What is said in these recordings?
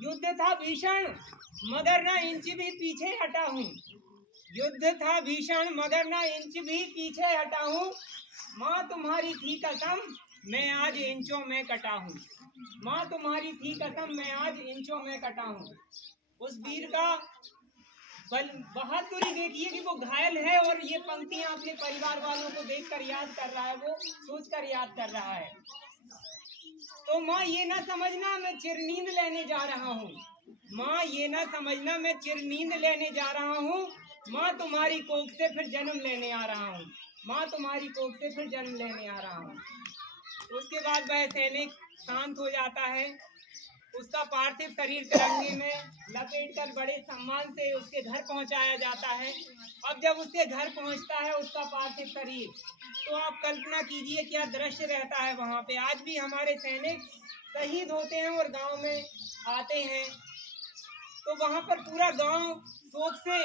युद्ध था भीषण मगर न इंच भी पीछे हटा हूँ। युद्ध था भीषण मगर न इंच भी पीछे हटा हूँ। माँ तुम्हारी थी कसम मैं आज इंचों में कटा हूँ। माँ तुम्हारी थी कसम मैं आज इंचों में कटा हूँ। उस वीर का बहादुरी देखिए कि वो घायल है और ये पंक्तियां अपने परिवार वालों को देखकर याद कर रहा है, वो सोचकर याद कर रहा है। तो माँ ये ना समझना मैं चिरनींद लेने जा रहा हूँ। माँ ये ना समझना मैं चिरनींद लेने जा रहा हूँ। माँ तुम्हारी कोख से फिर जन्म लेने आ रहा हूँ। माँ तुम्हारी कोख से फिर जन्म लेने आ रहा हूँ। उसके बाद वह सैनिक शांत हो जाता है। उसका पार्थिव शरीर तिरंगे में लपेटकर बड़े सम्मान से उसके घर पहुंचाया जाता है। अब जब उसके घर पहुंचता है उसका पार्थिव शरीर, तो आप कल्पना कीजिए क्या दृश्य रहता है वहां पे। आज भी हमारे सैनिक शहीद होते हैं और गांव में आते हैं तो वहां पर पूरा गांव शोक से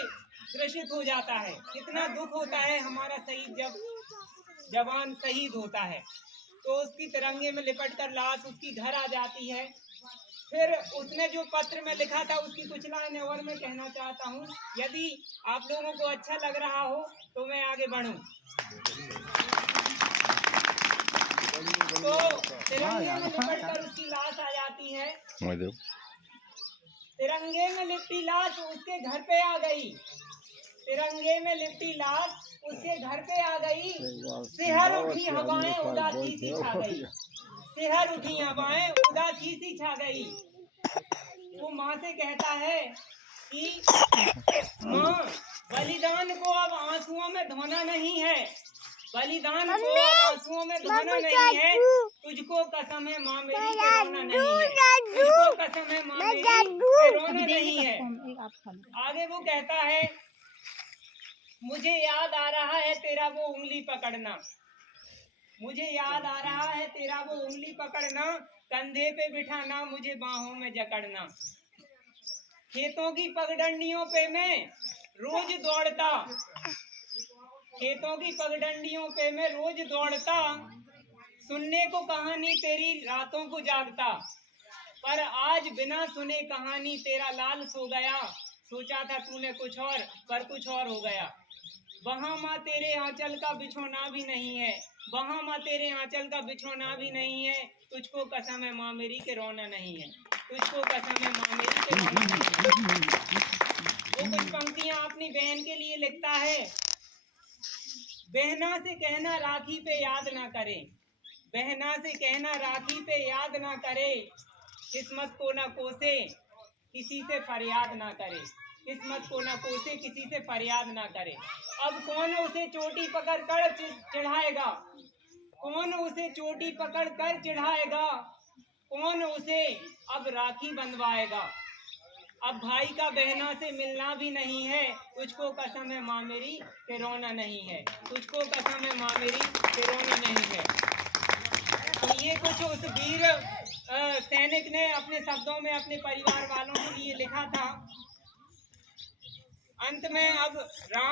ग्रसित हो जाता है। कितना दुख होता है हमारा शहीद जब जवान शहीद होता है। तो उसकी तिरंगे में लिपट कर लाश उसकी घर आ जाती है। फिर उसने जो पत्र में लिखा था उसकी कुछ लाइन और मैं कहना चाहता हूँ। यदि आप लोगों को अच्छा लग रहा हो तो मैं आगे बढ़ूं। तो तिरंगे में लिपट कर उसकी लाश आ जाती है। तिरंगे में लिपटी लाश उसके घर पे आ गई। तिरंगे में लिपटी लाश उसके घर पे आ गई। सिहर उठी हवाएं उदासी सी छा गई। सिहर उठी हवाएं उदासी सी छा गई। वो माँ से कहता है कि माँ बलिदान को अब आंसुओं में धोना नहीं है। बलिदान को अब आंसुओं में धोना नहीं है। तुझको कसम है माँ मेरी के रोना नहीं है। तुझको कसम है माँ मेरी के रोना नहीं है। आगे वो कहता है मुझे याद आ रहा है तेरा वो उंगली पकड़ना। मुझे याद आ रहा है तेरा वो उंगली पकड़ना। कंधे पे बिठाना मुझे बाहों में जकड़ना। खेतों की पगडंडियों पे मैं रोज दौड़ता। खेतों की पगडंडियों पे मैं रोज दौड़ता। सुनने को कहानी तेरी रातों को जागता। पर आज बिना सुने कहानी तेरा लाल सो गया। सोचा था तूने कुछ और पर कुछ और हो गया। वहाँ माँ तेरे आंचल का बिछोना भी नहीं है। वहाँ माँ तेरे आंचल का बिछोना भी नहीं है। तुझको कसम है माँ मेरी के रोना नहीं है। तुझको कसम है माँ मेरी के रोना नहीं है। वो कुछ पंक्तियां अपनी बहन के लिए लिखता है। बहना से कहना राखी पे याद ना करे। बहना से कहना राखी पे याद ना करे। किस्मत को ना कोसे किसी से फरियाद ना करे। किस्मत को ना कोसे किसी से फरियाद ना करे। अब कौन उसे चोटी पकड़ कर चढ़ाएगा। कौन उसे चोटी पकड़ कर चढ़ाएगा। कौन उसे अब राखी बंधवाएगा। अब भाई का बहना से मिलना भी नहीं है। तुझको कसम है माँ मेरी के रोना नहीं है। तुझको कसम है माँ मेरी के रोना नहीं है। तो ये कुछ उस वीर सैनिक ने अपने शब्दों में अपने परिवार वालों के लिए लिखा था। अंत में अब राम